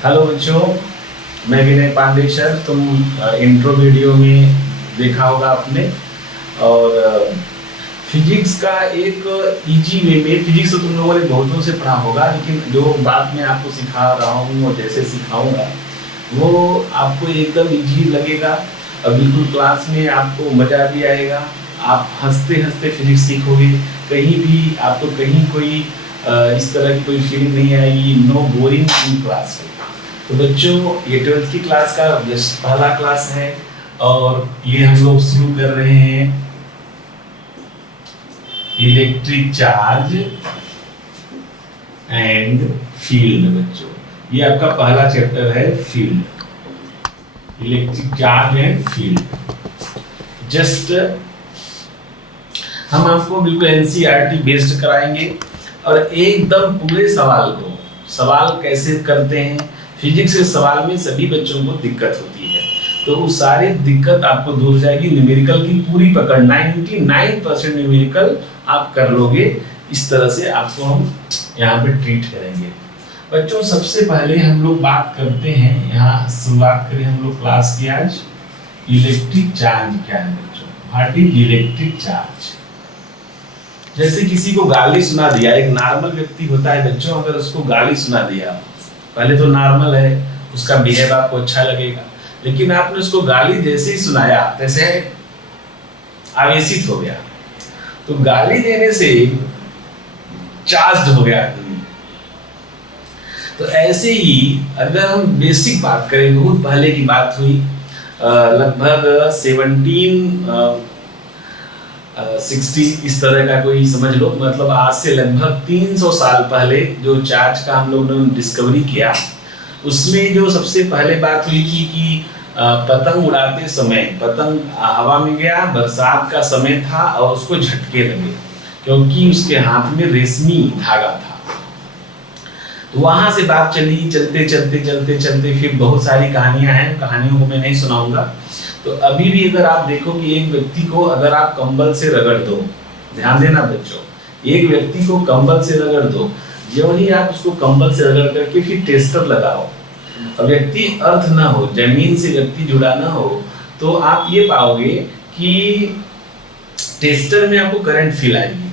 Hello बच्चों, मैं विनय Pandey sir. तुम इंट्रो वीडियो में देखा होगा आपने। और फिजिक्स का एक इजी वे में, फिजिक्स तो तुम लोगों ने बहुतों से पढ़ा होगा, लेकिन जो बात मैं आपको सिखा रहा हूँ और जैसे सिखाऊंगा वो आपको एकदम इजी लगेगा और बिल्कुल क्लास में आपको मज़ा भी आएगा। आप हंसते हंसते फिजिक्स सीखोगे। कहीं भी आपको कहीं कोई इस तरह की कोई फीलिंग नहीं आएगी। No boring in class. तो बच्चों, ये 12th की क्लास का पहला क्लास है और ये हम लोग शुरू कर रहे हैं इलेक्ट्रिक चार्ज एंड फील्ड। बच्चों, ये आपका पहला चैप्टर है, field, electric charge and field. Just हम आपको बिल्कुल एनसीईआरटी बेस्ड कराएंगे और एकदम पूरे सवाल कैसे करते हैं। फिजिक्स के सवाल में सभी बच्चों को दिक्कत होती है, तो वो सारी दिक्कत आपको दूर जाएगी। न्यूमेरिकल की पूरी पकड़, 99% न्यूमेरिकल आप कर लोगे। इस तरह से आपको हम यहाँ पे ट्रीट करेंगे। बच्चों, सबसे पहले हम लोग बात करते हैं, यहाँ शुरुआत करें हम लोग क्लास की आज। इलेक्ट्रिक चार्ज क्या है बच्चों? What is electric charge? जैसे किसी को गाली सुना दिया, एक नॉर्मल व्यक्ति होता है बच्चों, अगर उसको गाली सुना दिया, पहले तो नॉर्मल है, उसका बिहेव आपको अच्छा लगेगा, लेकिन आपने उसको गाली जैसे ही सुनाया तैसे आवेशित हो गया। तो गाली देने से चार्ज हो गया आदमी। तो ऐसे ही अगर हम बेसिक बात करें, बहुत पहले की बात हुई, लगभग 1760 इस तरह का कोई समझ लो, मतलब आज से लगभग 300 साल पहले जो चार्ज का हम लोगों ने डिस्कवरी किया, उसमें जो सबसे पहले बात हुई थी कि पतंग उड़ाते समय पतंग हवा में गया, बरसात का समय था और उसको झटके लगे क्योंकि उसके हाथ में रेशमी धागा था। तो वहां से बात चली, चलते चलते चलते चलते फिर बहुत सारी कहानियां हैं, कहानियों को मैं नहीं सुनाऊंगा। तो अभी भी अगर आप देखो कि एक व्यक्ति को अगर आप कंबल से रगड़ दो, ध्यान देना बच्चों, एक व्यक्ति को कंबल से रगड़ दो, जो ही आप उसको कंबल से रगड़ करके फिर टेस्टर लगाओ और व्यक्ति अर्थ ना हो, जमीन से व्यक्ति जुड़ा ना हो, तो आप ये पाओगे कि टेस्टर में आपको करंट फील आएगी।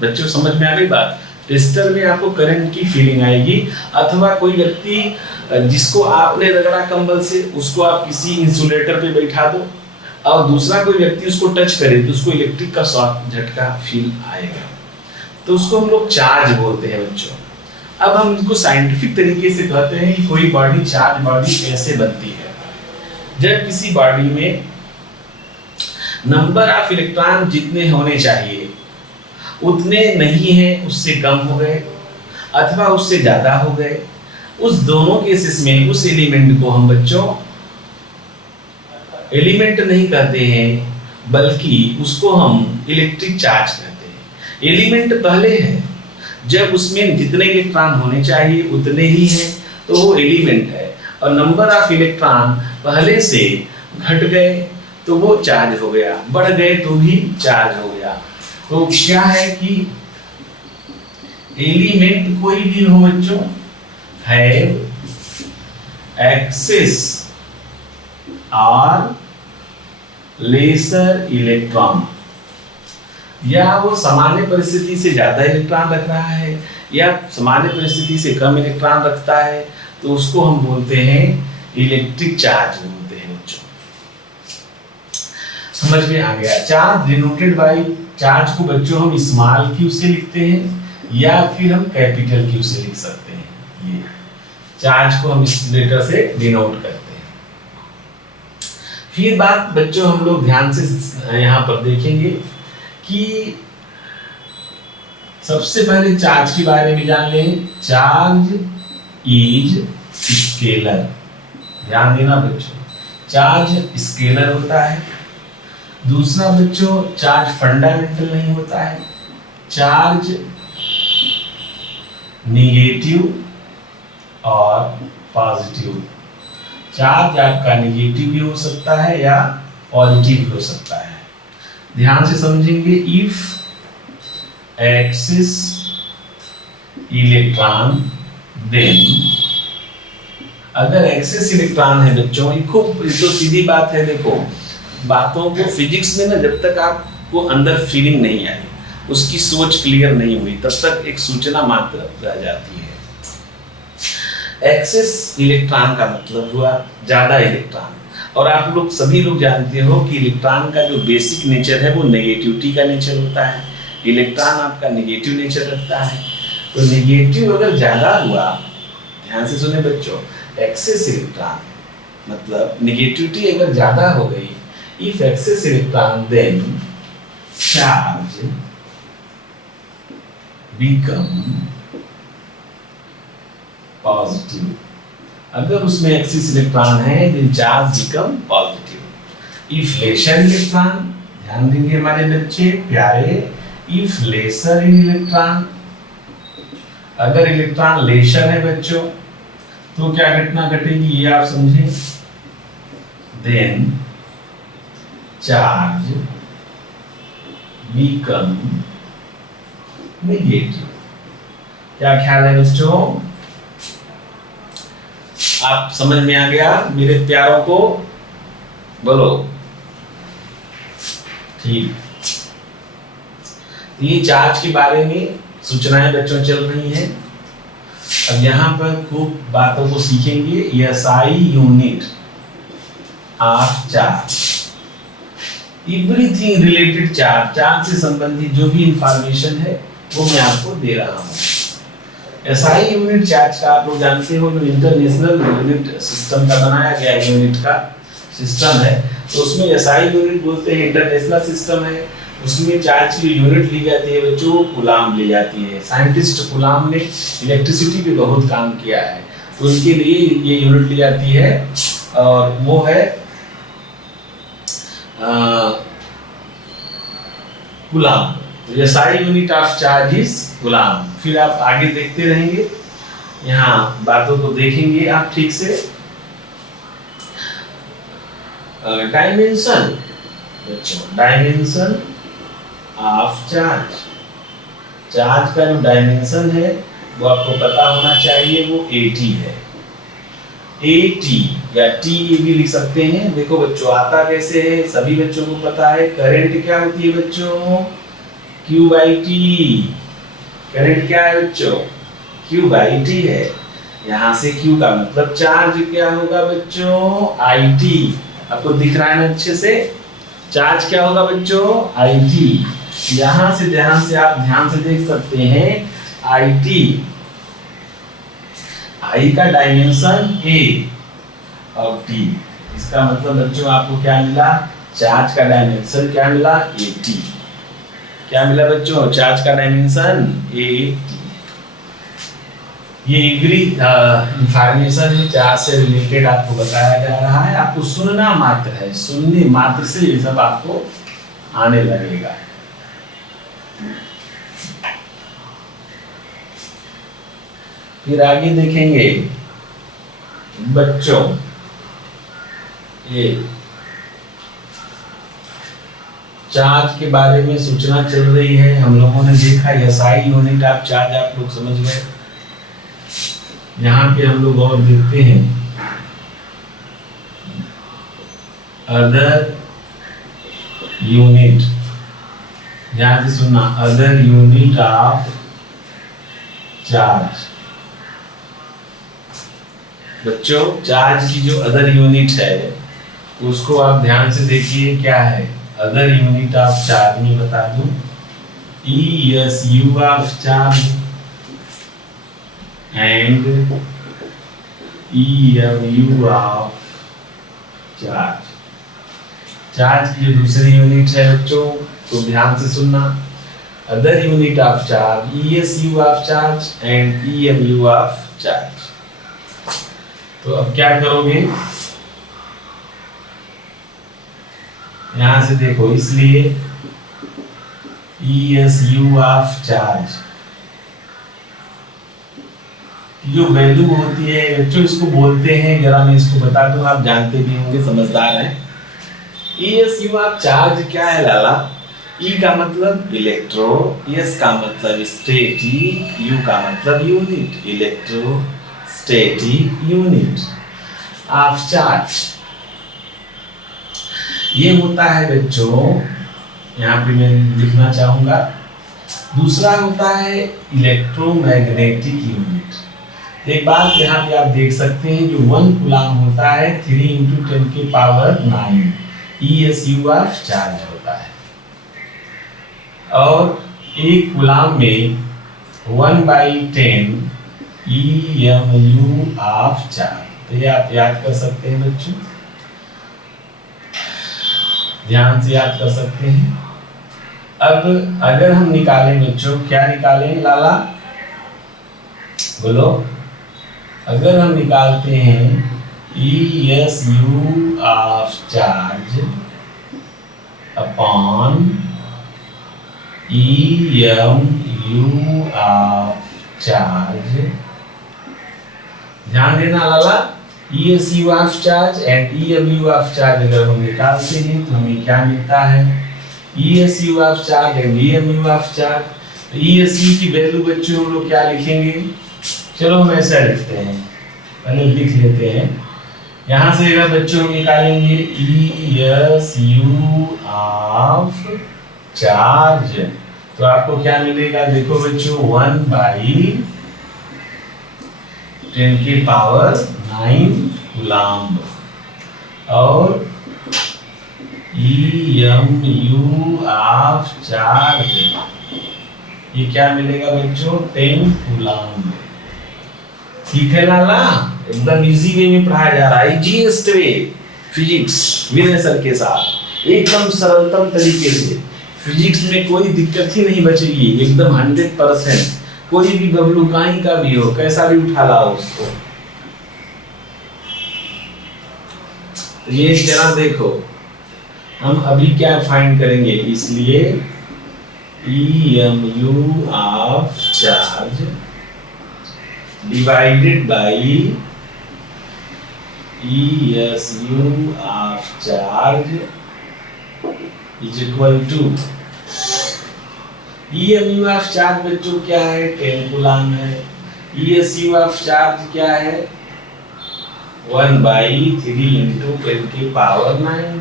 बच्चों, समझ में आ गई बात? टेस्टर में आपको करंट की फीलिंग आएगी। अथवा कोई व्यक्ति जिसको आपने रगड़ा कंबल से, उसको आप किसी इंसुलेटर पे बैठा दो और दूसरा कोई व्यक्ति उसको टच करे तो उसको इलेक्ट्रिक का शॉक, झटका फील आएगा। तो उसको हम लोग चार्ज बोलते हैं बच्चों। अब हम इसको साइंटिफिक तरीके से कहते हैं कि कोई बॉडी, चार्ज बॉडी कैसे बनती है। जब किसी बॉडी में नंबर ऑफ इलेक्ट्रॉन जितने होने चाहिए उतने नहीं है, उससे कम हो गए अथवा उससे ज्यादा हो गए, उस दोनों केसेस में उस एलिमेंट को हम बच्चों एलिमेंट नहीं कहते हैं, बल्कि उसको हम इलेक्ट्रिक चार्ज कहते हैं। एलिमेंट पहले है, जब उसमें जितने इलेक्ट्रॉन होने चाहिए उतने ही हैं तो वो एलिमेंट है, और नंबर ऑफ इलेक्ट्रॉन पहले से घट गए तो वो चार्ज हो गया, बढ़ गए तो भी चार्ज हो गया। तो क्या है कि एलिमेंट कोई भी हो बच्चों, हैव एक्सेस और लेसर इलेक्ट्रॉन, या वो सामान्य परिस्थिति से ज्यादा इलेक्ट्रॉन रख रहा है या सामान्य परिस्थिति से कम इलेक्ट्रॉन रखता है, तो उसको हम बोलते हैं इलेक्ट्रिक चार्ज बोलते हैं बच्चों। समझ में आ गया? चार्ज डिनोटेड बाय, चार्ज को बच्चों हम स्मॉल क्यू से लिखते हैं या फिर हम कैपिटल क्यू से लिख सकते हैं। ये चार्ज को हम इस लेटर से डिनोट करते हैं। फिर बात बच्चों हम लोग ध्यान से यहाँ पर देखेंगे कि सबसे पहले चार्ज के बारे में जान लें। चार्ज इज स्केलर, ध्यान देना बच्चों, चार्ज स्केलर होता है। दूसरा बच्चों, चार्ज फंडामेंटल नहीं होता है, चार्ज नेगेटिव और पॉजिटिव। चार्ज आपका नेगेटिव भी हो सकता है या पॉजिटिव भी हो सकता है। ध्यान से समझेंगे। इफ एक्सिस इलेक्ट्रॉन then अगर एक्सेस इलेक्ट्रॉन है बच्चों, ये खूब तो सीधी बात है। देखो बातों को फिजिक्स में ना, जब तक आपको अंदर फीलिंग नहीं आई, उसकी सोच क्लियर नहीं हुई, तब तक एक सूचना मात्र रह जाती है। एक्सेस इलेक्ट्रॉन का मतलब हुआ ज्यादा इलेक्ट्रॉन। और आप लोग सभी लोग जानते हो कि इलेक्ट्रॉन का जो बेसिक नेचर है वो नेगेटिविटी का नेचर होता है। इलेक्ट्रॉन आपका नेगेटिव नेचर रखता है। तो नेगेटिव अगर ज्यादा हुआ, ध्यान से सुने बच्चों, एक्सेस इलेक्ट्रॉन मतलब नेगेटिविटी अगर ज्यादा हो गई, if excess electron then charge become positive. अगर उसमें एक्सेस इलेक्ट्रॉन है then charge become positive. If lesser electron, ध्यान देंगे हमारे बच्चे प्यारे, इफ लेसर इन इलेक्ट्रॉन, अगर इलेक्ट्रॉन लेसर है बच्चों तो क्या घटना घटेगी ये आप समझें। Then charge become negative. क्या ख्याल है बच्चों? आप समझ में आ गया मेरे प्यारों को? बोलो ठीक। ये चार्ज के बारे में सूचनाएं बच्चों चल रही हैं। अब यहाँ पर खूब बातों को सीखेंगे। SI unit of charge, everything related charge, charge से संबंधित जो भी इंफॉर्मेशन है वो मैं आपको दे रहा हूँ। एसआई यूनिट चार्ज का आप लोग जानते हो, जो इंटरनेशनल यूनिट सिस्टम का बनाया गया यूनिट का सिस्टम है, तो उसमें एसआई यूनिट बोलते हैं, इंटरनेशनल सिस्टम है। उसमें चार्ज की यूनिट ली जाती है बच्चों, कूलाम ली जाती है। साइंटिस्ट कूलाम ने इलेक्ट्रिसिटी पे बहुत काम किया है, तो उनके लिए ये यूनिट ली जाती है और वो है कूलाम। तो SI unit of charge is coulomb. फिर आप आगे देखते रहेंगे, यहाँ बातों को देखेंगे आप ठीक से। डायमेंशन बच्चों, डायमेंशन ऑफ चार्ज, चार्ज का जो डायमेंशन है वो आपको पता होना चाहिए, वो 80 है। 80 या टी भी लिख सकते हैं। देखो बच्चों आता कैसे है, सभी बच्चों को पता है। करंट क्या होती है बच्चों? Q by T. करंट क्या है बच्चों? Q बाई टी है। यहाँ से Q का मतलब चार्ज क्या होगा बच्चों? IT। आपको दिख रहा है ना अच्छे से? चार्ज क्या होगा बच्चों? IT। यहाँ से आप ध्यान से देख सकते हैं IT, I का डायमेंशन A और T। इसका मतलब बच्चों आपको क्या मिला? चार्ज का डायमेंशन क्या मिला? 80। क्या मिला बच्चों? चार्ज का डायमेंशन 80। ये एवरी इंफॉर्मेशन है चार्ज से रिलेटेड आपको बताया जा रहा है। आपको सुनना मात्र है, सुनने मात्र से ये सब आपको आने लगेगा। फिर आगे देखेंगे बच्चों, ये चार्ज के बारे में सूचना चल रही है। हम लोगों ने देखा एसआई यूनिट ऑफ चार्ज, आप लोग समझ गए। यहाँ पे हम लोग और देखते हैं अदर यूनिट, ध्यान से सुनना, अदर यूनिट ऑफ चार्ज। बच्चों चार्ज की जो अदर यूनिट है उसको आप ध्यान से देखिए क्या है। अदर यूनिट ऑफ चार्ज में बता दूं, ESU of charge and EMU of charge. Charge की जो दूसरी यूनिट है बच्चों, तो ध्यान से सुनना, other unit of charge, ESU of charge and EMU of charge. तो अब क्या करोगे, यहां से देखो, इसलिए ESU ऑफ चार्ज की जो वैल्यू होती है बच्चों, इसको बोलते हैं, जरा मैं इसको बता दूं, आप जानते भी होंगे, समझदार हैं। ESU ऑफ चार्ज क्या है लाला? E का मतलब इलेक्ट्रो, S का मतलब स्टेटिक, U का मतलब unit, electro static unit. Of charge. ये होता है बच्चों, यहाँ पे मैं लिखना चाहूंगा। दूसरा होता है इलेक्ट्रोमैग्नेटिक यूनिट। एक बात यहाँ पे आप देख सकते हैं, जो 1 कूलाम होता है 3 × 10⁹ ESU ऑफ चार्ज होता है, और 1 कूलाम में 1/10 EMU ऑफ चार्ज। तो ये आप याद कर सकते हैं बच्चों, ध्यान से याद कर सकते हैं। अब अगर हम निकालें बच्चों, क्या निकालें लाला बोलो? अगर हम निकालते हैं ESU of charge upon EMU of charge, ध्यान देना लाला, ESU of charge and EMU of charge अगर हम निकालते हैं तो हमें क्या मिलता है? ESU of charge and EMU of charge. ESU की वैल्यू बच्चों हम लोग क्या लिखेंगे? चलो हम ऐसा लिखते हैं, पहले लिख लेते हैं। यहाँ से अगर बच्चों हम निकालेंगे ESU ऑफ चार्ज, तो आपको क्या मिलेगा? देखो बच्चों, 1/10⁹ कूलाम, और EMU ऑफ चार्ज ये क्या मिलेगा बच्चों? 10 कूलाम। ठीक है लाला, एकदम इजी वे में पढ़ाया जा रहा है, इजीएस्ट वे फिजिक्स विनय सर के साथ, एकदम सरलतम तरीके से। फिजिक्स में कोई दिक्कत ही नहीं बचेगी, एकदम 100%। कोई भी बबलू कहीं का भी हो, कैसा भी उठा लाओ उसको। ये जरा देखो, हम अभी क्या फाइंड करेंगे, इसलिए EMU of charge divided by ESU of charge is equal to EMU of charge बच्चों क्या है? 10 कूलाम है। ESU ऑफ चार्ज क्या है? 1/3 × 10⁹।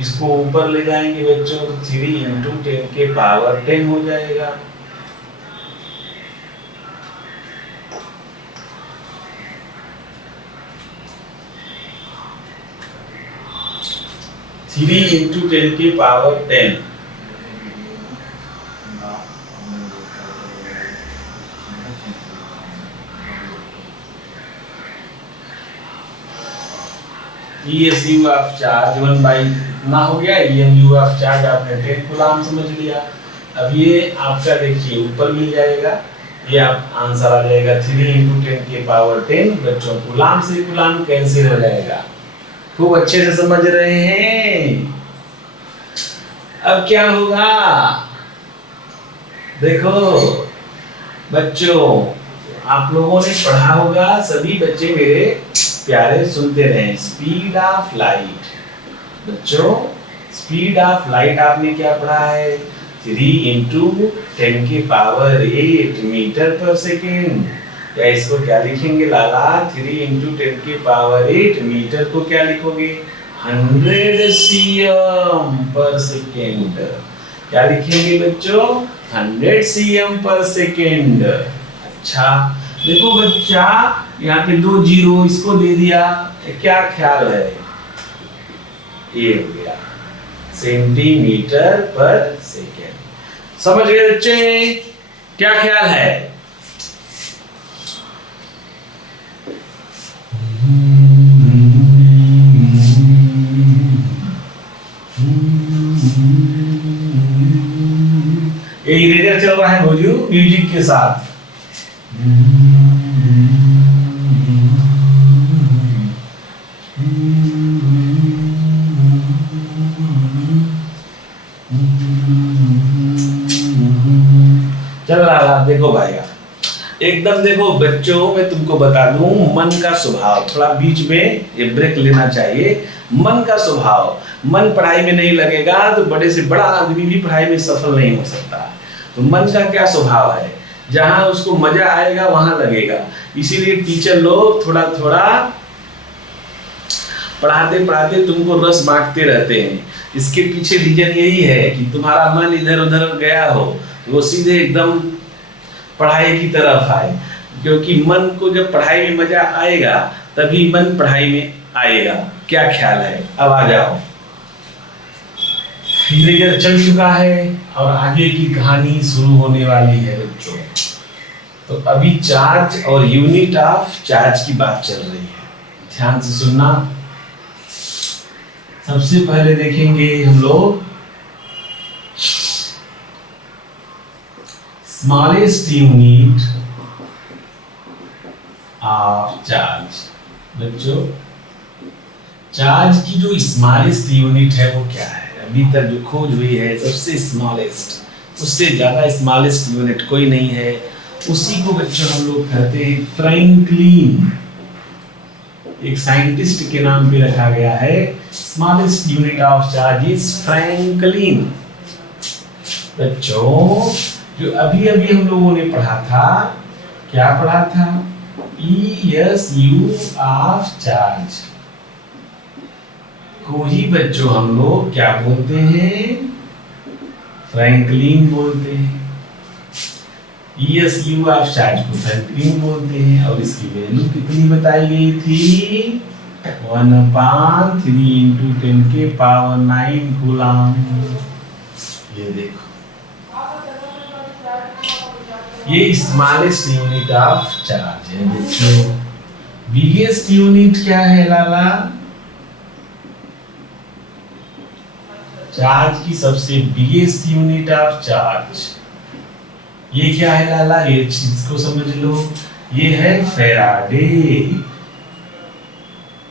इसको ऊपर ले जाएंगे बच्चों तो 3 × 10⁻10 हो जाएगा। Three into 10⁻10। ESU of charge 1/, इतना हो गया। EMU ऑफ चार्ज आपने 10 कूलाम समझ लिया। अब ये आपका देखिए ऊपर मिल जाएगा, ये आप आंसर आ जाएगा 3 × 10⁻10। बच्चों कूलाम से कूलाम कैंसिल हो जाएगा। खूब अच्छे से समझ रहे हैं। अब क्या होगा देखो बच्चों, आप लोगों ने पढ़ा होगा, सभी बच्चे मेरे प्यारे सुनते रहे। स्पीड ऑफ लाइट बच्चों, स्पीड ऑफ लाइट आपने क्या पढ़ा है? 3 × 10⁸ मीटर/सेकेंड। या इसको क्या लिखेंगे लाला? 3 × 10⁸ मीटर को क्या लिखोगे? 100 cm/सेकेंड। क्या लिखेंगे बच्चों? 100 cm/सेकेंड। अच्छा देखो बच्चा, यहाँ पे 2 जीरो इसको दे दिया, क्या ख्याल है? ये हो गया सेंटीमीटर/सेकेंड। समझ गए बच्चे? क्या ख्याल है? ये इरेजर चल रहा है भोजू म्यूजिक के साथ। चल रहा देखो भाई, एकदम देखो बच्चों, मैं तुमको बता दूं, मन का स्वभाव, थोड़ा बीच में ये ब्रेक लेना चाहिए। मन का स्वभाव, मन पढ़ाई में नहीं लगेगा तो बड़े से बड़ा आदमी भी पढ़ाई में सफल नहीं हो सकता। तो मन का क्या स्वभाव है, जहां उसको मजा आएगा वहां लगेगा। इसीलिए टीचर लोग थोड़ा थोड़ा पढ़ाते पढ़ाते तुमको रस बांटते रहते हैं। इसके पीछे रीजन यही है कि तुम्हारा मन इधर उधर गया हो, वो सीधे एकदम पढ़ाई की तरफ आए, क्योंकि मन को जब पढ़ाई में मजा आएगा तभी मन पढ़ाई में आएगा। क्या ख्याल है? अब आ जाओ, इरेजर चल चुका है और आगे की कहानी शुरू होने वाली है बच्चों। तो अभी चार्ज और यूनिट ऑफ चार्ज की बात चल रही है, ध्यान से सुनना। सबसे पहले देखेंगे हम लोग स्मॉलेस्ट यूनिट ऑफ चार्ज। बच्चों, चार्ज की जो स्मॉलेस्ट यूनिट है वो क्या है? अभी तक जो खोज हुई है सबसे स्मॉलेस्ट, उससे ज्यादा स्मॉलेस्ट यूनिट कोई नहीं है। उसी को बच्चों हम लोग कहते हैं फ्रैंकलिन। एक साइंटिस्ट के नाम पे रखा गया है। Smallest unit of charge is Franklin. बच्चों, जो अभी अभी हम लोगों ने पढ़ा था, क्या पढ़ा था? ESU ऑफ चार्ज को ही बच्चों हम लोग क्या बोलते हैं? फ्रैंकलिन बोलते हैं। ESU ऑफ चार्ज को फ्रैंकलिन बोलते हैं। और इसकी वैल्यू कितनी बताई गई थी? 1/3 × 10⁹ कूलम। ये देखो, ये स्मॉलेस्ट यूनिट ऑफ चार्ज है बच्चों। बिगेस्ट यूनिट क्या है लाला? चार्ज की सबसे बिगेस्ट यूनिट ऑफ चार्ज ये क्या है लाला? ये चीज को समझ लो, ये है Faraday.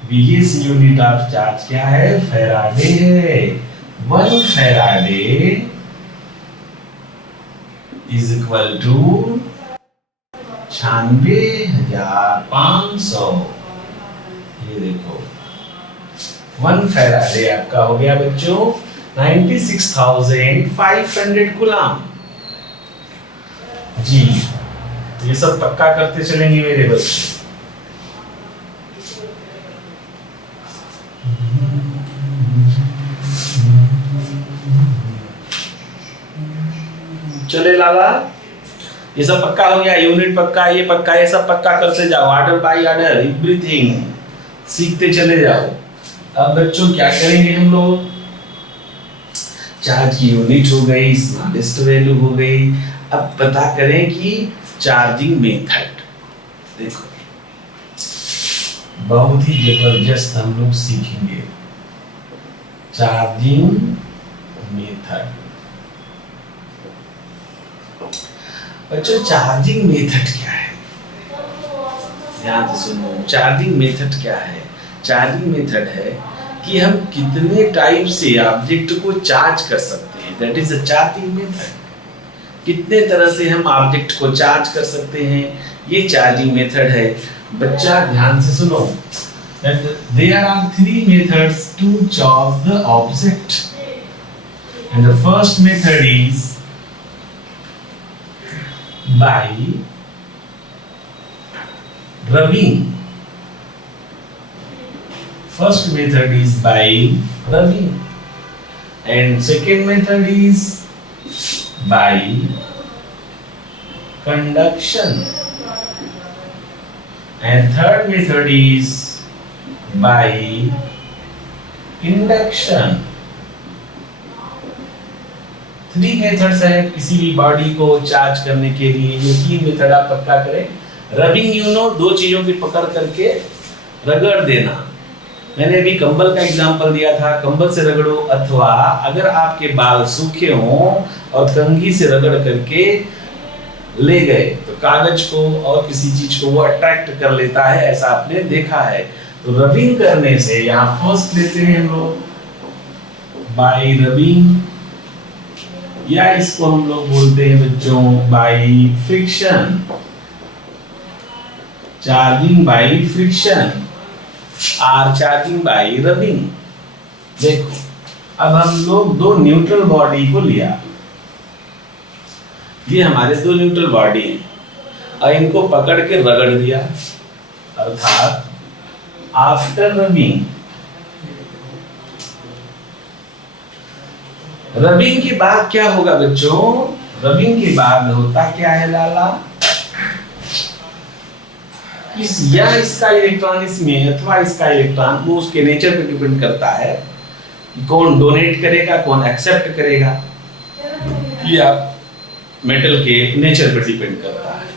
Biggest unit of charge क्या है? फैराडे है। 1 फैराडे इज इक्वल टू 96,500। ये देखो, 1 फैराडे आपका हो गया बच्चों 96,500 कूलम। जी, ये सब पक्का करते चलेंगे मेरे बच्चे। चले लाला, ये सब पक्का हो गया। यूनिट पक्का, ये पक्का, ये सब पक्का करते जाओ, ऑर्डर बाय ऑर्डर एवरीथिंग सीखते चले जाओ। अब बच्चों क्या करेंगे हम लोग? चार्ज की यूनिट हो गई, स्मॉलेस्ट वैल्यू हो गई। अब पता करें कि चार्जिंग मेथड। देखो, बहुत ही जबरदस्त हम लोग सीखेंगे चार्जिंग मेथड। बच्चों, चार्जिंग मेथड क्या है? ध्यान से सुनो, चार्जिंग मेथड क्या है? चार्जिंग मेथड है कि हम कितने टाइप से ऑब्जेक्ट को चार्ज कर सकते हैं। That is a charging method. कितने तरह से हम ऑब्जेक्ट को चार्ज कर सकते हैं, ये चार्जिंग मेथड है। बच्चा ध्यान से सुनो, there are 3 methods to charge the object, and the first method is by rubbing. First method is by rubbing, and second method is by conduction, and third method is by induction. 3 methods है किसी भी body को charge करने के लिए। ये 3 method आप पक्का करें। रबिंग, यू नो, 2 चीजों की पकड़ करके रगड़ देना। मैंने अभी कंबल का एग्जांपल दिया था, कंबल से रगड़ो, अथवा अगर आपके बाल सूखे हों और कंघी से रगड़ करके ले गए तो कागज को और किसी चीज को वो अट्रैक्ट कर लेता है, ऐसा आपने देखा है। तो रबिंग करने से, यहाँ फर्स्ट लेते हैं हम लोग बाय रबिंग, या इसको हम लोग बोलते हैं बच्चों by friction. Charging by friction or charging by rubbing. देखो, अब हम लोग 2 न्यूट्रल बॉडी को लिया। ये हमारे 2 न्यूट्रल बॉडी हैं और इनको पकड़ के रगड़ दिया, अर्थात आफ्टर रबिंग रबिंग के बाद क्या होगा बच्चों? रबिंग के बाद होता क्या है लाला? इसका इलेक्ट्रॉन इसमें अथवा इसका इलेक्ट्रॉन, वो उसके नेचर पे डिपेंड करता है कि कौन डोनेट करेगा, कौन एक्सेप्ट करेगा। ये आप मेटल के नेचर पे डिपेंड करता है।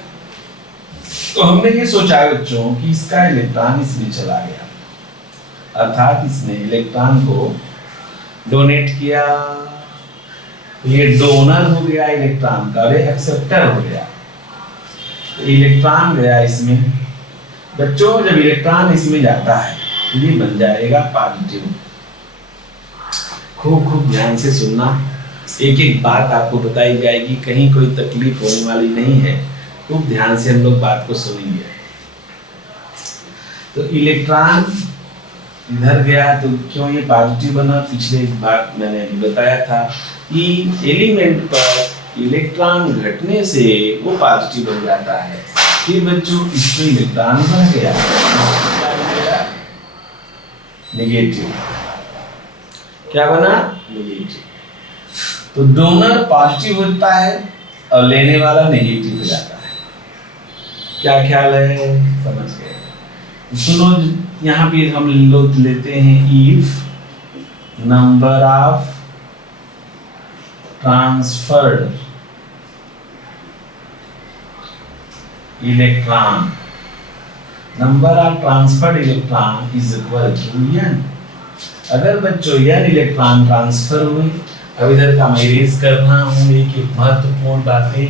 तो हमने ये सोचा बच्चों कि इसका इलेक्ट्रॉन इसमें चला गया, अर्थात इसने इलेक्ट्रॉन को डोनेट किया, ये डोनर हो गया इलेक्ट्रॉन का, और एक्सेप्टर हो गया। तो इलेक्ट्रॉन गया इसमें बच्चों, जब इलेक्ट्रॉन इसमें जाता है ये बन जाएगा पॉजिटिव। खूब खूब ध्यान से सुनना, एक एक बात आपको बताई जाएगी, कहीं कोई तकलीफ होने वाली नहीं है। खूब ध्यान से हम लोग बात को सुनेंगे। तो इलेक्ट्रॉन इधर गया तो क्यों ये पॉजिटिव बना? पिछले बात मैंने अभी बताया था कि एलिमेंट पर इलेक्ट्रॉन घटने से वो पॉजिटिव बन जाता है। फिर बच्चों इसमें इलेक्ट्रॉन बन गया नेगेटिव। क्या बना? नेगेटिव। तो डोनर पॉजिटिव होता है और लेने वाला नेगेटिव हो जाता है। क्या ख्याल है? समझ गए? सुनो, यहाँ पे हम लोग लेते हैं if number of transferred electron, number of transferred electron is equal to n। अगर बच्चों n इलेक्ट्रॉन ट्रांसफर हुए, अब इधर का मैं इरेज कर रहा हूँ, एक एक महत्वपूर्ण बातें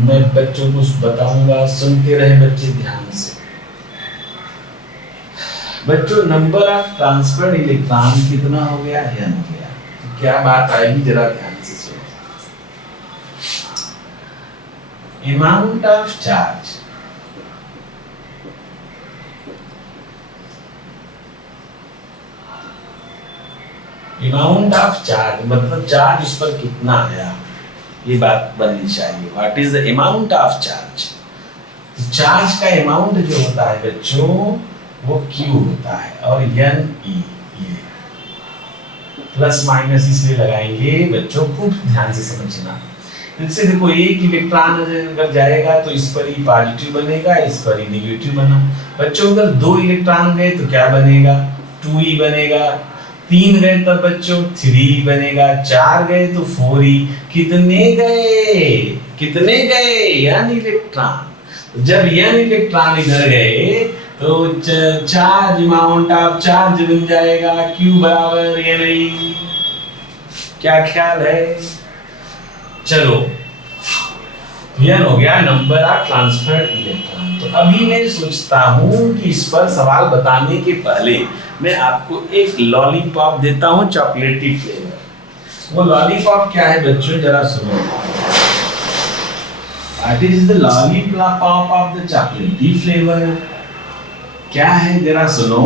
मैं बच्चों को बताऊंगा, सुनते रहे बच्चे ध्यान से। बच्चों नंबर ऑफ ट्रांसफर्ड इलेक्ट्रॉन कितना हो गया? n हो गया। तो क्या बात आएगी जरा ध्यान से सुनो। amount of charge, amount of charge मतलब चार्ज उस पर कितना आया, ये बात बननी चाहिए। What is the amount of charge? Charge का अमाउंट जो होता है बच्चों वो Q होता है, और n E, ये प्लस माइनस इसलिए लगाएंगे बच्चों, खूब ध्यान से समझना। जैसे देखो एक इलेक्ट्रॉन अगर जाएगा तो इस पर ही पॉजिटिव बनेगा, इस पर ही नेगेटिव बना। बच्चों अगर दो इलेक्ट्रॉन गए तो क्या बनेगा? 2e बनेगा। 3 गए तब बच्चों 3 बनेगा। 4 गए तो 4e। कितने गए? कितने गए? n electron. जब n इलेक्ट्रॉन इधर गए तो चार्ज, अमाउंट ऑफ चार्ज बन जाएगा Q बराबर ये नहीं। क्या ख्याल है? चलो n हो गया नंबर ऑफ ट्रांसफर्ड इलेक्ट्रॉन। तो अभी मैं सोचता हूं कि इस पर सवाल बताने के पहले मैं आपको एक लॉलीपॉप देता हूं, चॉकलेटी फ्लेवर। वो लॉलीपॉप क्या है बच्चों जरा सुनो। What is the lollipop of the चॉकलेटी फ्लेवर? क्या है जरा सुनो।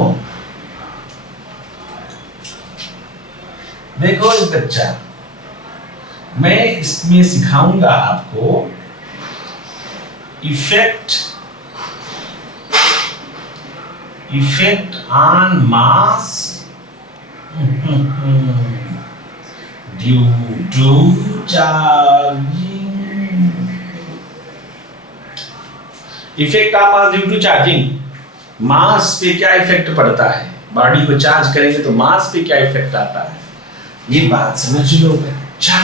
देखो इस बच्चा, मैं इसमें सिखाऊंगा आपको effect on mass due to charging. Effect on mass due to charging. Mass पे क्या इफेक्ट पड़ता है? बॉडी को चार्ज करेंगे तो मास पे क्या इफेक्ट आता है, ये बात समझ लो बच्चा।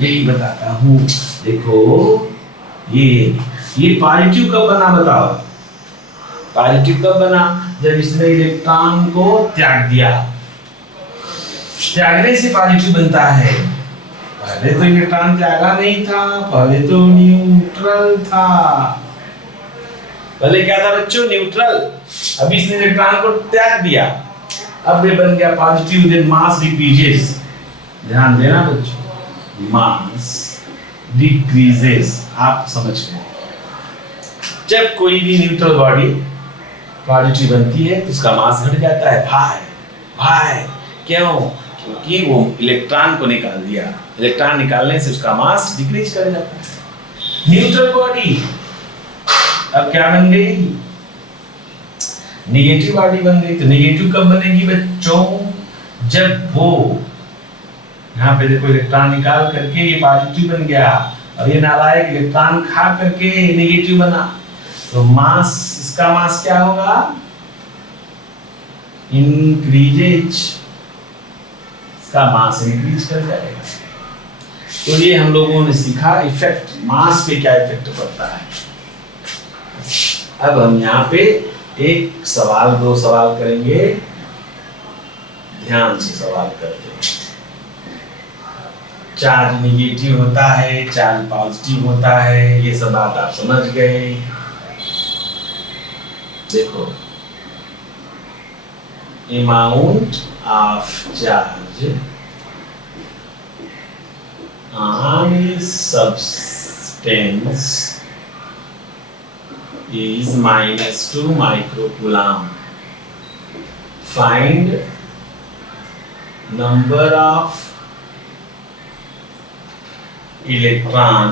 यही बताता हूँ। देखो ये पॉजिटिव कब बना बताओ? पॉजिटिव कब बना? जब इसने इलेक्ट्रॉन को त्याग दिया। त्यागने से पॉजिटिव बनता है। पहले तो इलेक्ट्रॉन त्यागा नहीं था, पहले तो न्यूट्रल था। पहले क्या था बच्चों? न्यूट्रल। अब इसने इलेक्ट्रॉन को त्याग दिया, अब ये बन गया पॉजिटिव। Then mass decreases. ध्यान देना बच्चों, मास डिक्रीजेस। आप समझ गए? जब कोई भी न्यूट्रल बॉडी पॉजिटिव बनती है तो उसका मास घट जाता है। भाई क्यों? क्योंकि वो इलेक्ट्रॉन को निकाल दिया। इलेक्ट्रॉन निकालने से उसका मास डिक्रीज कर जाता है। न्यूट्रल बॉडी अब क्या बन गई? नेगेटिव बॉडी बन गई। तो नेगेटिव कब बनेगी बच्चों? जब वो यहाँ पे देखो इलेक्ट्रॉन निकाल करके ये पॉजिटिव बन गया और ये नालायक इलेक्ट्रॉन खा करके नेगेटिव बना। तो मास, इसका मास क्या होगा? इंक्रीजेज, इसका मास इंक्रीज कर जाएगा। तो ये हम लोगों ने सीखा इफेक्ट, मास पे क्या इफेक्ट पड़ता है। अब हम यहाँ पे एक सवाल, दो सवाल करेंगे, ध्यान से सवाल करते हैं। चार्ज निगेटिव होता है, चार्ज पॉजिटिव होता है, ये सब बात आप समझ गए। देखो, amount of charge on a substance is -2 microcoulomb. Find number of electron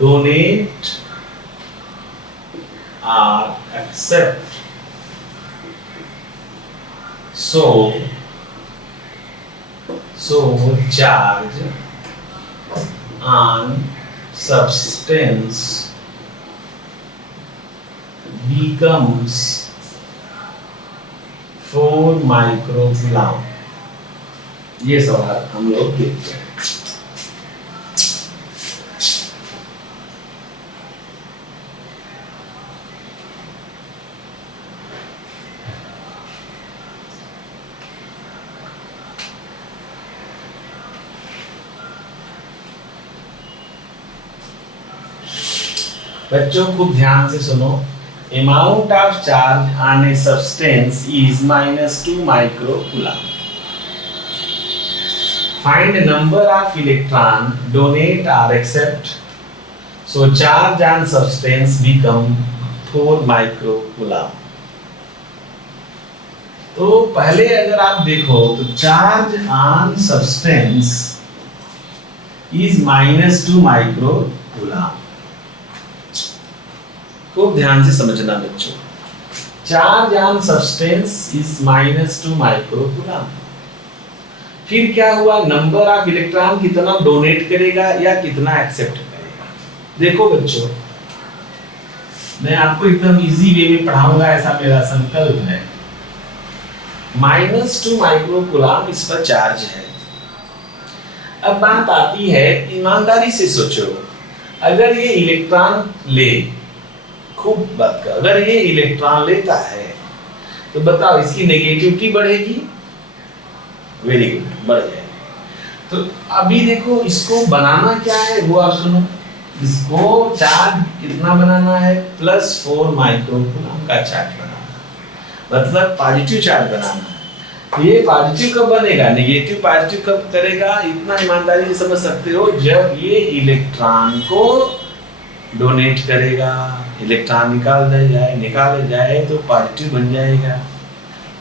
donate or accept. So charge on substance becomes 4 microcoulomb. ये सवाल हम लोग देखते हैं। बच्चों खूब ध्यान से सुनो। Amount of charge on a substance is -2 microcoulomb. Find the number of electron donate or accept. So charge on substance become 4 microcoulomb. तो पहले अगर आप देखो तो charge on substance is -2 microcoulomb. खूब ध्यान से समझना बच्चों, charge on substance is -2 microcoulomb. फिर क्या हुआ? नंबर ऑफ इलेक्ट्रॉन कितना डोनेट करेगा या कितना एक्सेप्ट करेगा। देखो बच्चों, मैं आपको एकदम इजी वे में पढ़ाऊंगा, ऐसा मेरा संकल्प है। -2 माइक्रोकूलम इस पर चार्ज है। अब बात आती है, ईमानदारी से सोचो, अगर ये इलेक्ट्रॉन ले, खूब बात कर, अगर ये इलेक्ट्रॉन लेता है तो बताओ इसकी नेगेटिविटी बढ़ेगी? वेरी गुड, बढ़ जाएगी। तो अभी देखो इसको बनाना क्या है वो आप सुनो। इसको चार्ज कितना बनाना है? +4 माइक्रोकूलम का चार्ज बनाना है, मतलब पॉजिटिव चार्ज बनाना है। ये पॉजिटिव कब बनेगा? नेगेटिव पॉजिटिव कब करेगा? इतना ईमानदारी से समझ सकते हो, जब ये इलेक्ट्रॉन को डोनेट करेगा, इलेक्ट्रॉन निकाले जाए तो पॉजिटिव बन जाएगा।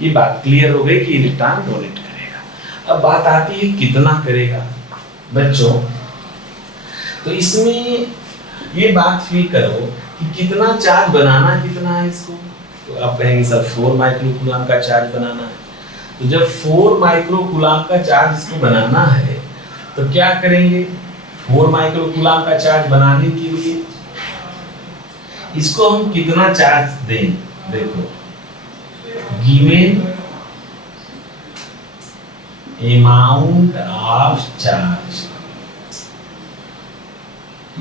ये बात क्लियर हो गई कि इलेक्ट्रॉन डोनेट करेगा। अब बात आती है कितना करेगा बच्चों। तो इसमें ये बात फील करो कि कितना चार्ज बनाना, कितना है इसको। तो आप कहेंगे सर 4 माइक्रोकूलम का चार्ज बनाना है। तो जब 4 माइक्रोकूलम का चार्ज इसको बनाना है तो क्या करेंगे? 4 माइक्रोकूलम का चार्ज बनाने के लिए इसको हम कितना चार्ज दें? देखो, गिवन अमाउंट ऑफ चार्ज,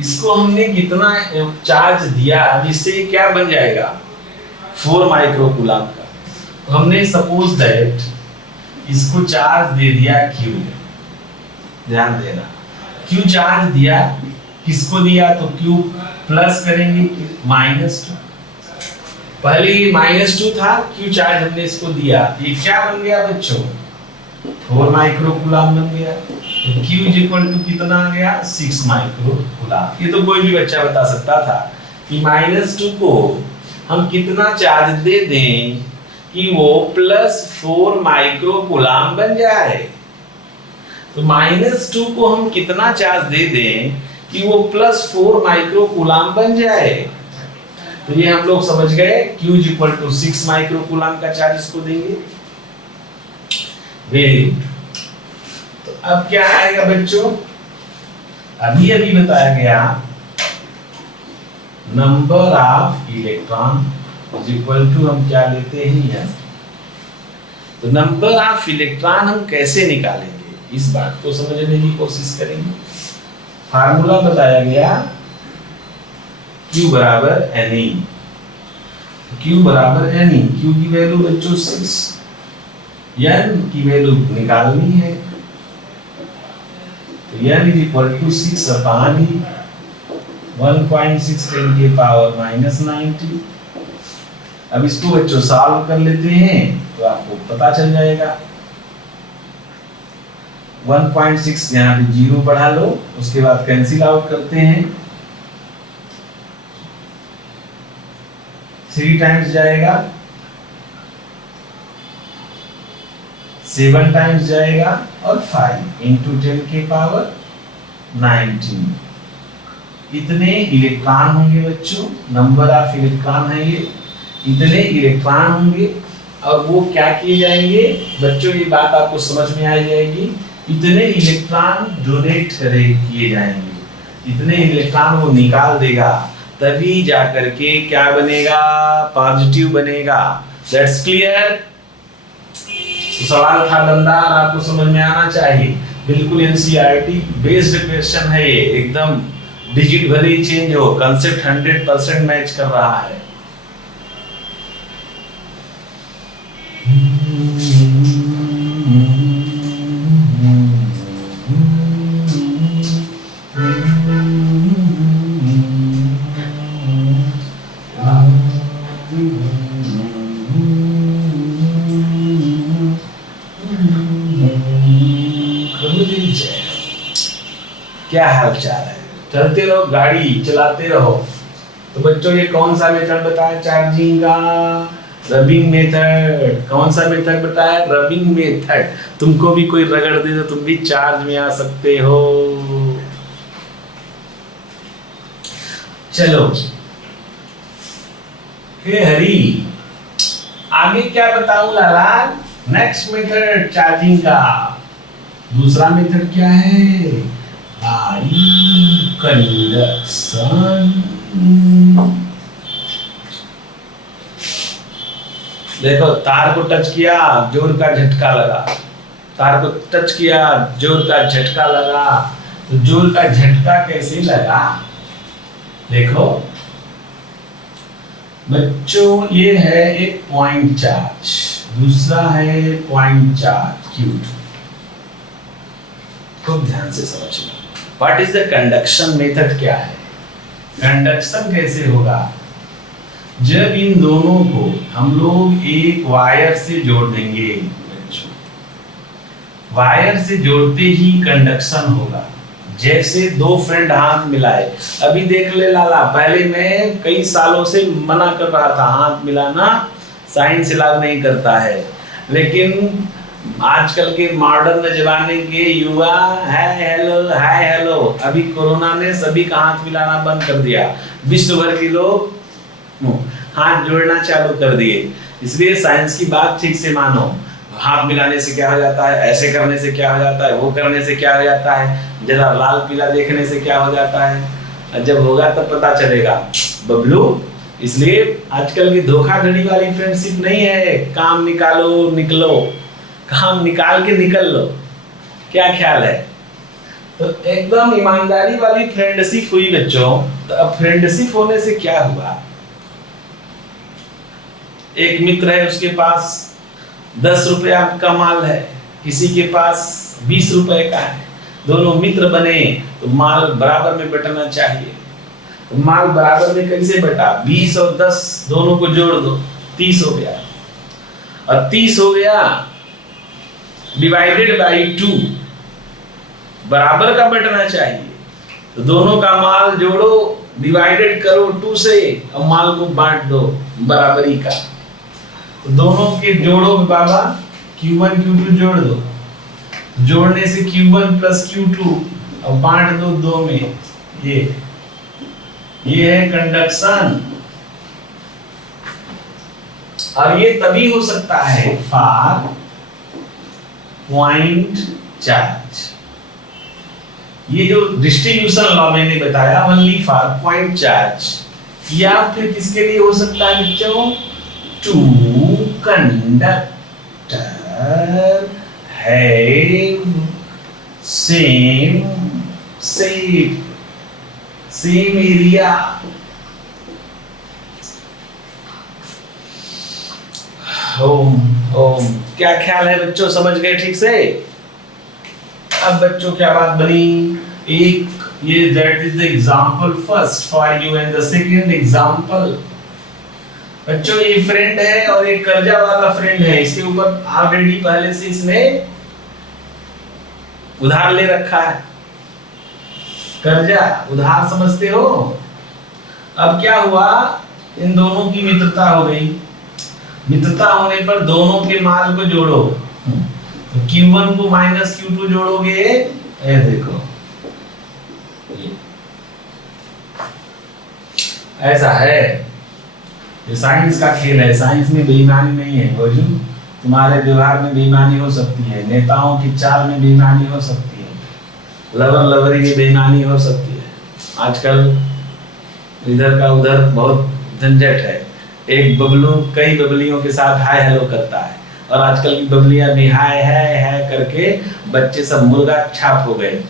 इसको हमने कितना चार्ज दिया, जिससे क्या बन जाएगा? 4 माइक्रोकूलम का। तो हमने सपोज दैट इसको चार्ज दे दिया Q, ध्यान देना, Q चार्ज दिया, किसको दिया? तो Q प्लस करेंगे -2। पहले ये -2 था, Q चार्ज हमने इसको दिया, ये क्या बन गया बच्चों? 4 माइक्रोकूलम बन गया। तो Q कितना आ गया? 6 माइक्रोकूलम। ये तो कोई भी बच्चा बता सकता था कि -2 को हम कितना चार्ज दे दें कि वो +4 माइक्रोकूलम बन जाए। तो -2 को हम कितना चार्ज दे दें कि वो +4 माइक्रोकूलम बन जाए। तो ये हम लोग समझ गए, Q 6 माइक्रोकूलम का चार्ज इसको देंगे। Very good. तो अब क्या आएगा बच्चों, अभी अभी बताया गया number of electron is equal to, हम क्या लेते हैं यार, तो नंबर ऑफ इलेक्ट्रॉन हम कैसे निकालेंगे, इस बात को समझने की कोशिश करेंगे। फार्मूला बताया गया Q बराबर Ne, Q बराबर Ne, Q की वैल्यू बच्चों 6, N की वैल्यू निकालनी है, तो N is equal to 6 upon 1.6 10 के पावर माइनस 90। अब इसको बच्चों सॉल्व कर लेते हैं तो आपको पता चल जाएगा। 1.6 यहाँ पे 0 बढ़ा लो, उसके बाद कैंसिल आउट करते हैं, 3 टाइम्स जाएगा, 7 टाइम्स जाएगा और 5 इंटू 10 के पावर 19। इतने इलेक्ट्रॉन होंगे बच्चों, नंबर ऑफ इलेक्ट्रॉन है ये, इतने इलेक्ट्रॉन होंगे और वो क्या किए जाएंगे बच्चों, ये बात आपको समझ में आ जाएगी। इतने इलेक्ट्रॉन डोनेट किए जाएंगे, इतने इलेक्ट्रॉन वो निकाल देगा, तभी जाकर के क्या बनेगा, पॉजिटिव बनेगा। That's clear. तो सवाल था दमदार, आपको समझ में आना चाहिए, बिल्कुल एनसीईआरटी बेस्ड क्वेश्चन है ये, एकदम डिजिट भले ही चेंज हो, कंसेप्ट 100% मैच कर रहा है। क्या हाल चाल है, चलते रहो, गाड़ी चलाते रहो। तो बच्चों ये कौन सा मेथड बताया चार्जिंग का, रबिंग मेथड। कौन सा मेथड बताया, रबिंग मेथड। तुमको भी कोई रगड़ दे तो तुम भी चार्ज में आ सकते हो। चलो हे हरी, आगे क्या बताऊं लाला, नेक्स्ट मेथड चार्जिंग का। दूसरा मेथड क्या है, कंडक्शन। देखो तार को टच किया, जोर का झटका लगा, तार को टच किया, जोर का झटका लगा। तो जोर का झटका कैसे लगा, देखो बच्चों, ये है एक पॉइंट चार्ज, दूसरा है पॉइंट चार्ज Q2। खूब ध्यान से समझना, what is the conduction method, क्या है कंडक्शन, कैसे होगा, जब इन दोनों को हम लोग एक वायर से जोड़ देंगे। वायर से जोड़ते ही कंडक्शन होगा। जैसे दो फ्रेंड हाथ मिलाए, अभी देख ले लाला, पहले मैं कई सालों से मना कर रहा था हाथ मिलाना साइंस अलाउ नहीं करता है, लेकिन आजकल के मॉडर्न जमाने के युवा हाय हेलो, अभी कोरोना ने सभी का हाथ मिलाना बंद कर दिया, विश्व भर के लोग हाथ जोड़ना चालू कर दिए। इसलिए साइंस की बात ठीक से मानो। हाथ मिलाने से क्या हो जाता है, ऐसे करने से क्या हो जाता है, वो करने से क्या हो जाता है, जरा लाल पीला देखने से क्या हो जाता है, जब होगा तब पता चलेगा बबलू। इसलिए आजकल की धोखाधड़ी वाली फ्रेंडशिप नहीं है, काम निकालो निकलो, काम निकाल के निकल लो, क्या ख्याल है। तो एकदम ईमानदारी वाली फ्रेंडशिप हुई बच्चों। तो अब फ्रेंडशिप होने से क्या हुआ, एक मित्र है, उसके पास 10 रुपया का माल है, किसी के पास 20 रुपए का है, दोनों मित्र बने तो माल बराबर में बंटना चाहिए। तो माल बराबर में कैसे बटा, 20 और 10 दोनों को जोड़ दो, 30 हो गया, और 30 हो गया डिवाइडेड बाई 2, बराबर का बंटना चाहिए। तो दोनों का माल जोड़ो, डिवाइडेड करो 2 से, और माल को बांट दो बराबरी का। तो दोनों के जोड़ो बाबा, Q1 Q2 जोड़ दो, जोड़ने से Q1 प्लस Q2 और बांट दो 2 में। ये है कंडक्शन। और ये तभी हो सकता है फॉर पॉइंट चार्ज। ये जो डिस्ट्रीब्यूशन लॉ मैंने बताया ओनली फॉर पॉइंट चार्ज, या फिर किसके लिए हो सकता है बच्चों, two conductor have same shape, same area. ओम ओम, क्या ख्याल है बच्चों, समझ गए ठीक से? अब बच्चों क्या बात बनी, एक ये that is the example first for you and the second example. बच्चों ये फ्रेंड है और एक कर्जा वाला फ्रेंड है, इसके ऊपर ऑलरेडी पहले से इसने उधार ले रखा है। कर्जा उधार समझते हो। अब क्या हुआ, इन दोनों की मित्रता हो गई। मित्रता होने पर दोनों के माल को जोड़ो, तो Q1 को माइनस Q2 जोड़ोगे, ये देखो ऐसा है। ये साइंस का खेल है, साइंस में बेईमानी नहीं है वजू। तुम्हारे व्यवहार में बेईमानी हो सकती है, नेताओं की चाल में बेईमानी हो सकती है, लवर लवरी में बेईमानी हो सकती है। आजकल इधर का उधर बहुत झंझट है। एक बबलू कई बबलियों के साथ हाय हेलो करता है, और आजकल की बबलियां भी हाय है करके बच्चे सब मुर्गा छाप हो गए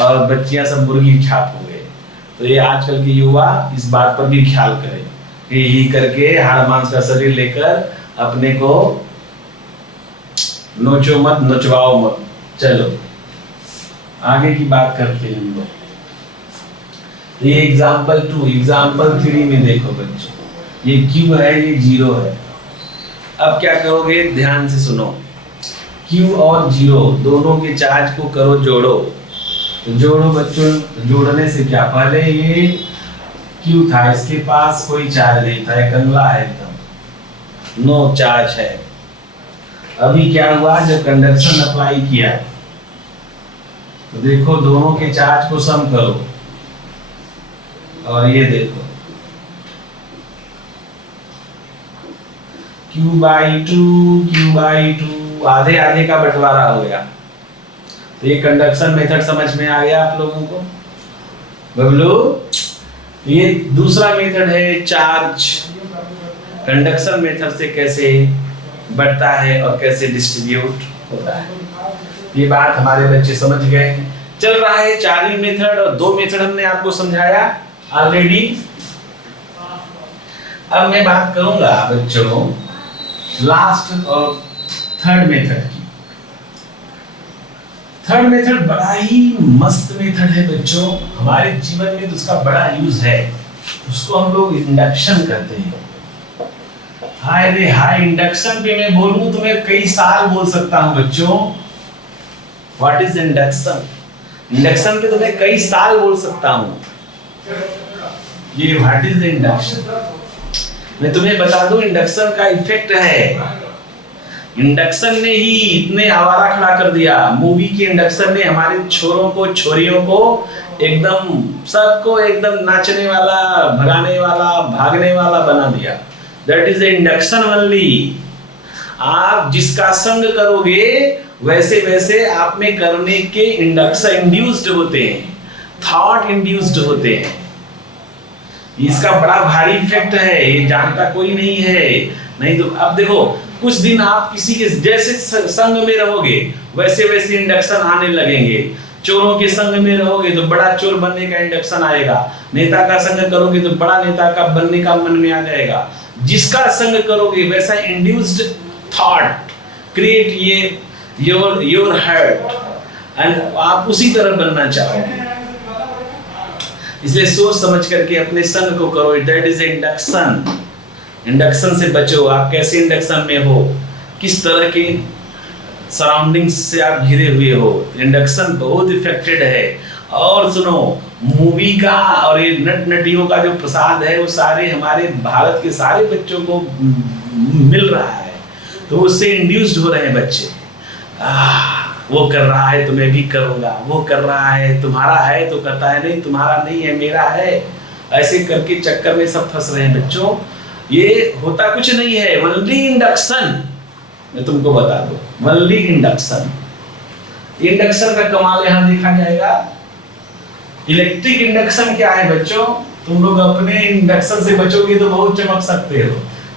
और बच्चियां सब मुर्गी छाप हो गए। तो ये आजकल के युवा इस बात पर भी ख्याल करें कि ही करके हाड़ मांस का शरीर लेकर अपने को नोचो मत, नोचवाओ मत। चलो आगे की बात करते हैं हम लोग। ये एग्जाम्पल 2, एग्जाम्पल 3 में देखो बच्चों, ये Q है, ये 0 है। अब क्या करोगे, ध्यान से सुनो। Q और 0 दोनों के चार्ज को करो जोड़ो। तो जोड़ो बच्चों, जोड़ने से क्या, पहले ये Q था, इसके पास कोई चार्ज नहीं था, एक कंगला है एकदम, नो चार्ज है। अभी क्या हुआ, जब कंडक्शन अप्लाई किया तो देखो दोनों के चार्ज को सम करो, और ये देखो Q/2 आधे आधे का बंटवारा हो गया। तो ये कंडक्शन मेथड समझ में आ गया आप लोगों को बबलू। ये दूसरा मेथड है चार्ज, कंडक्शन मेथड से कैसे बढ़ता है और कैसे डिस्ट्रीब्यूट होता है। ये बात हमारे बच्चे समझ गए। चल रहा है चार्जिंग मेथड, और 2 मेथड हमने आपको समझाया ऑलरेडी। अब मैं बात करूंगा बच्चों लास्ट और थर्ड मेथड की। थर्ड मेथड बड़ा ही मस्त मेथड है बच्चों, हमारे जीवन में तो उसका बड़ा यूज है। उसको हम लोग इंडक्शन कहते हैं। हाय रे हाय, इंडक्शन पे मैं बोलूं तो मैं कई साल बोल सकता हूं बच्चों। What is induction? इंडक्शन पे तो मैं कई साल बोल सकता हूं। ये व्हाट इज इंडक्शन, मैं तुम्हें बता दूं, इंडक्शन का इफेक्ट है। इंडक्शन ने ही इतने आवारा खड़ा कर दिया। मूवी के इंडक्शन ने हमारे छोरों को, छोरियों को एकदम, सबको एकदम नाचने वाला, भगाने वाला, भागने वाला बना दिया। That is induction only. आप जिसका संग करोगे वैसे वैसे आप में करने के इंडक्शन इंड्यूस्ड होते हैं, थॉट इंड्यूस्ड होते हैं। इसका बड़ा भारी इफेक्ट है, ये जानता कोई नहीं है। नहीं तो अब देखो, कुछ दिन आप किसी के जैसे संग में रहोगे वैसे वैसे इंडक्शन आने लगेंगे। चोरों के संग में रहोगे तो बड़ा चोर बनने का इंडक्शन आएगा। नेता का संग करोगे तो बड़ा नेता का बनने का मन में आ जाएगा। जिसका संग करोगे वैसा इंड्यूस्ड थॉट क्रिएट ये योर हार्ट, एंड आप उसी तरह बनना चाहोगे। इसलिए सोच समझ करके अपने संग को करो। That is induction. इंडक्शन से बचो। आप कैसे इंडक्शन में हो, किस तरह के सराउंडिंग्स से आप घिरे हुए हो। इंडक्शन बहुत इफेक्टेड है। और सुनो, मूवी का और ये नट नटियों का जो प्रसाद है वो सारे हमारे भारत के सारे बच्चों को मिल रहा है, तो उससे इंड्यूस्ड हो रहे हैं बच्चे। वो कर रहा है तो मैं भी करूंगा, वो कर रहा है, तुम्हारा है तो कहता है नहीं तुम्हारा नहीं है मेरा है। ऐसे करके चक्कर में सब फंस रहे हैं बच्चों। ये होता कुछ नहीं है, ओनली इंडक्शन। मैं तुमको बता दूं, ओनली इंडक्शन। इंडक्शन का कमाल यहाँ देखा जाएगा। इलेक्ट्रिक इंडक्शन क्या है बच्चों, तुम लोग अपने इंडक्शन से बचोगे तो बहुत चमक सकते हो,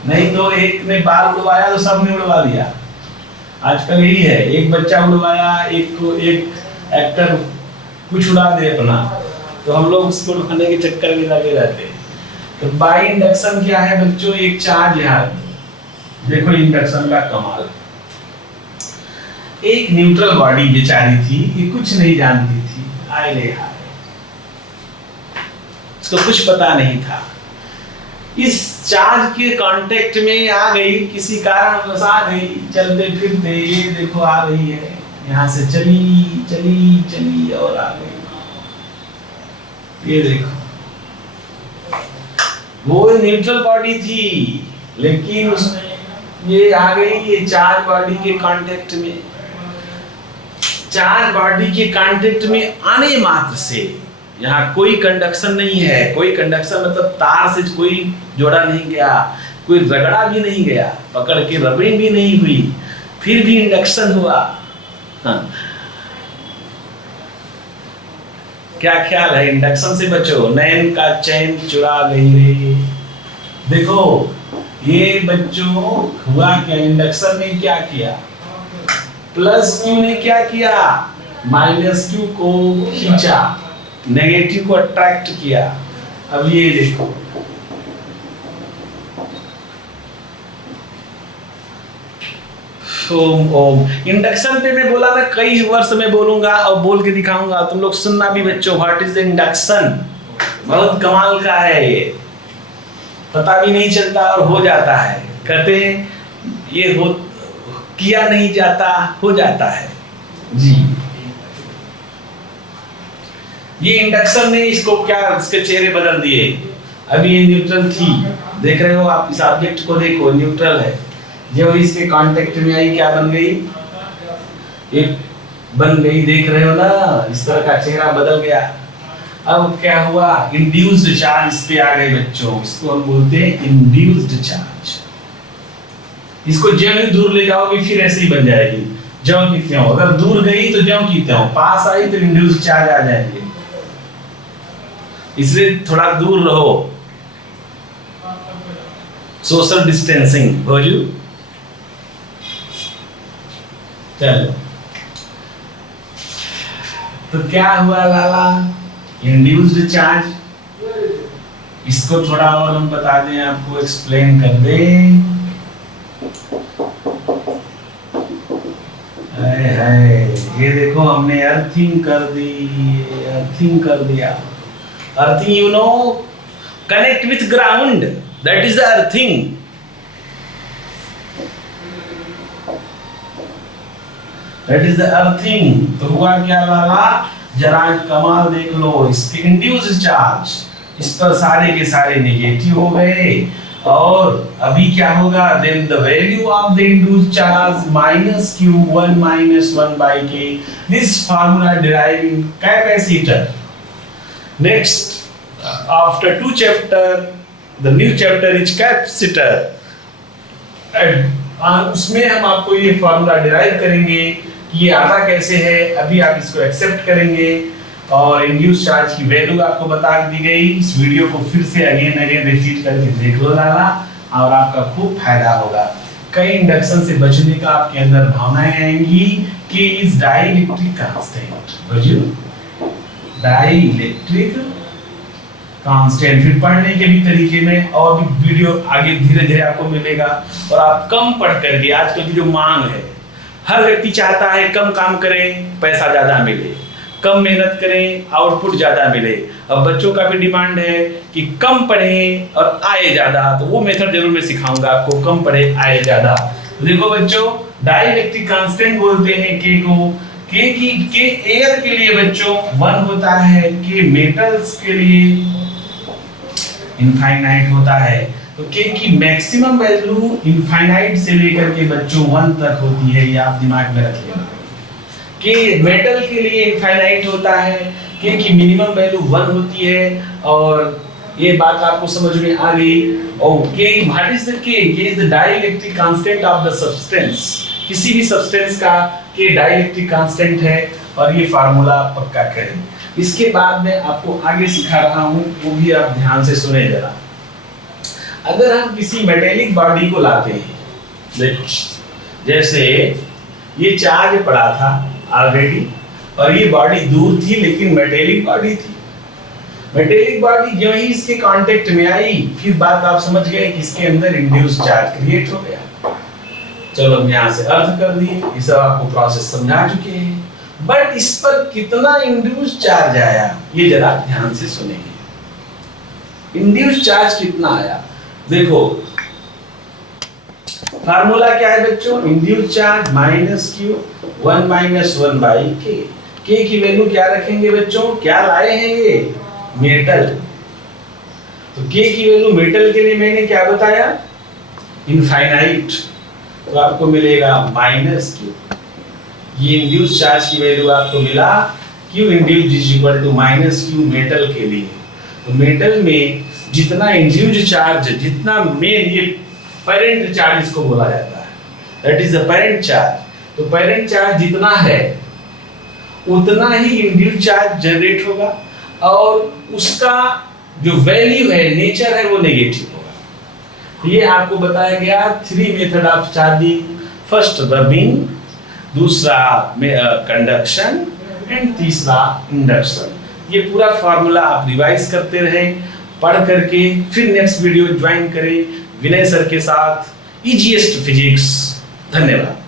नहीं तो एक ने बाल उड़वाया तो सबने उड़वा दिया। आजकल यही है, एक बच्चा उड़वाया, एक एक्टर कुछ उड़ा दे अपना, तो हम लोग उसको उड़ाने के चक्कर में लगे रहते हैं। तो बाई इंडक्शन क्या है बच्चों, एक चार्ज यहाँ देखो इंडक्शन का कमाल। एक न्यूट्रल बॉडी बेचारी थी, ये कुछ नहीं जानती थी, आए ले हाय, इसको कुछ पता नहीं था, इस चार्ज के कांटेक्ट में आ गई, किसी कारण बस आ गई, चलते फिरते ये देखो आ रही है, यहाँ से चली चली चली और आ गई, ये देखो वो न्यूट्रल बॉडी थी, लेकिन उसमें ये आ गई ये चार्ज बॉडी के कांटेक्ट में। चार्ज बॉडी के कांटेक्ट में आने मात्र से यहाँ कोई कंडक्शन नहीं है, कोई कंडक्शन मतलब तार से कोई जोड़ा नहीं गया, कोई रगड़ा भी नहीं गया, पकड़ के रबड़िंग भी नहीं हुई, फिर भी इंडक्शन हुआ। हाँ। क्या ख्याल है, इंडक्शन से बचो, नैन का चैन चुरा गई रे। देखो ये बच्चों हुआ क्या, इंडक्शन ने क्या किया, प्लस क्यू ने क्या किया, माइनस क्यू को खींचा, नेगेटिव को अट्रैक्ट किया। अब ये देखो ओम ओम, इंडक्शन पे मैं बोला ना कई वर्ष में बोलूंगा और बोल के दिखाऊंगा, तुम लोग सुनना भी बच्चों। व्हाट इज द इंडक्शन, बहुत कमाल का है ये, पता भी नहीं चलता और हो जाता है। कहते हैं ये हो किया नहीं जाता, हो जाता है जी। ये इंडक्शन ने इसको क्या, इसके चेहरे बदल दिए। अभी ये न्यूट्रल थी, देख रहे हो आप, इस ऑब्जेक्ट को देखो न्यूट्रल है, जब इसके कांटेक्ट में आई क्या बन गई, एक बन गई, देख रहे हो ना, इस तरह का चेहरा बदल गया। अब क्या हुआ, इंड्यूस्ड चार्ज इस पे आ गए बच्चों, इसको हम बोलते हैं इंड्यूस्ड चार्ज। इसको ज्यों ही दूर ले जाओगे फिर ऐसे ही बन जाएगी, ज्यों की त्यों। अगर दूर गई तो ज्यों की त्यों, पास आई तो इंड्यूस्ड चार्ज आ जाएंगे, इसलिए थोड़ा दूर रहो, सोशल डिस्टेंसिंग भोजू। चलो तो क्या हुआ लाला, इंड्यूस्ड चार्ज, इसको थोड़ा और हम बता दें, आपको एक्सप्लेन कर दें। ये देखो हमने अर्थिंग कर दी, अर्थिंग कर दिया। Earthing you know, connect with ground, that is the earthing. That is the earthing. तो हुआ क्या लाला, जरा कमाल देख लो, इसके इंड्यूस्ड चार्ज इस पर सारे के सारे नेगेटिव हो गए, और अभी क्या होगा, then the value of the induced charge minus q 1 minus 1 by k, this formula derive in capacitor. Next after 2 chapter the new chapter is capacitor, उसमें हम आपको ये फार्मूला डिराइव करेंगे कि ये आता कैसे है। अभी आप इसको एक्सेप्ट करेंगे और इंड्यूस चार्ज की वैल्यू आपको बता दी गई। इस वीडियो को फिर से अगेन रिपीट करके देख लो लाला, और आपका खूब फायदा होगा। कई इंडक्शन से बचने का आपके अंदर भावनाएं आएंगी कि इज डाइलेक्ट्रिक कांस्टेंट, बुझियो डाइलेक्ट्रिक कांस्टेंट। फिर पढ़ने के भी तरीके में और भी वीडियो आगे धीरे धीरे आपको मिलेगा। और आप कम पढ़ करके, आजकल की जो मांग है, हर व्यक्ति चाहता है कम काम करें पैसा ज्यादा मिले, कम मेहनत करें आउटपुट ज्यादा मिले। अब बच्चों का भी डिमांड है कि कम पढ़ें और आए ज्यादा, तो वो मेथड जरूर मैं सिखाऊंगा आपको, कम पढ़े आए ज्यादा। देखो बच्चों, डाइलेक्ट्रिक कांस्टेंट बोलते हैं के को, के एयर के लिए बच्चों 1 होता है, के मेटल्स के लिए इनफाइनाइट होता है। तो के की मैक्सिमम वैल्यू इनफाइनाइट से लेकर के बच्चों 1 तक होती है, ये आप दिमाग में रख लेना। के मेटल के लिए इनफाइनाइट होता है, के की मिनिमम वैल्यू 1 होती है, और ये बात आपको समझ में आ गई। और के व्हाट इज द के is the dielectric constant of the substance. किसी भी सब्सटेंस का के डाइलेक्ट्रिक कांस्टेंट है और ये फार्मूला पक्का करें। इसके बाद में आपको आगे सिखा रहा हूं, वो भी आप ध्यान से सुने जरा। अगर हम किसी मेटेलिक बॉडी को लाते हैं, देखो जैसे ये चार्ज पड़ा था ऑलरेडी और ये बॉडी दूर थी लेकिन मेटेलिक बॉडी थी। मेटेलिक बॉडी जो ही इसके कांटेक्ट में आई, फिर बात आप समझ गए कि इसके अंदर इंड्यूस चार्ज क्रिएट हो गया। चलो हम यहाँ से अर्थ कर दिए, ये सब आपको प्रोसेस समझा चुके हैं। बट इस पर कितना इंड्यूस चार्ज आया ये जरा ध्यान से सुनेंगे। इंड्यूस चार्ज कितना आया, देखो फार्मूला क्या है बच्चों, induce charge minus Q 1 minus 1 by के। के की वैल्यू क्या रखेंगे बच्चों, क्या लाए हैं ये, मेटल। तो के की वैल्यू मेटल के लिए मैंने क्या बताया, इनफाइनाइट, तो आपको मिलेगा माइनस क्यू। ये इंड्यूस चार्ज की वैल्यू आपको मिला, q induce is equal to minus q metal के लिए। तो मेटल में जितना इंड्यूस चार्ज, जितना मेन ये पेरेंट चार्ज इसको बोला जाता है, that is the parent charge. तो पेरेंट चार्ज जितना है उतना ही इंड्यूस चार्ज जनरेट होगा और उसका जो वैल्यू है, नेचर है, वो नेगेटिव होगा। ये आपको बताया गया 3 method of charging, first rubbing, दूसरा कंडक्शन एंड तीसरा इंडक्शन। ये पूरा फार्मूला आप रिवाइज करते रहे, पढ़ करके फिर नेक्स्ट वीडियो ज्वाइन करें विनय सर के साथ, इजीएस्ट फिजिक्स। धन्यवाद।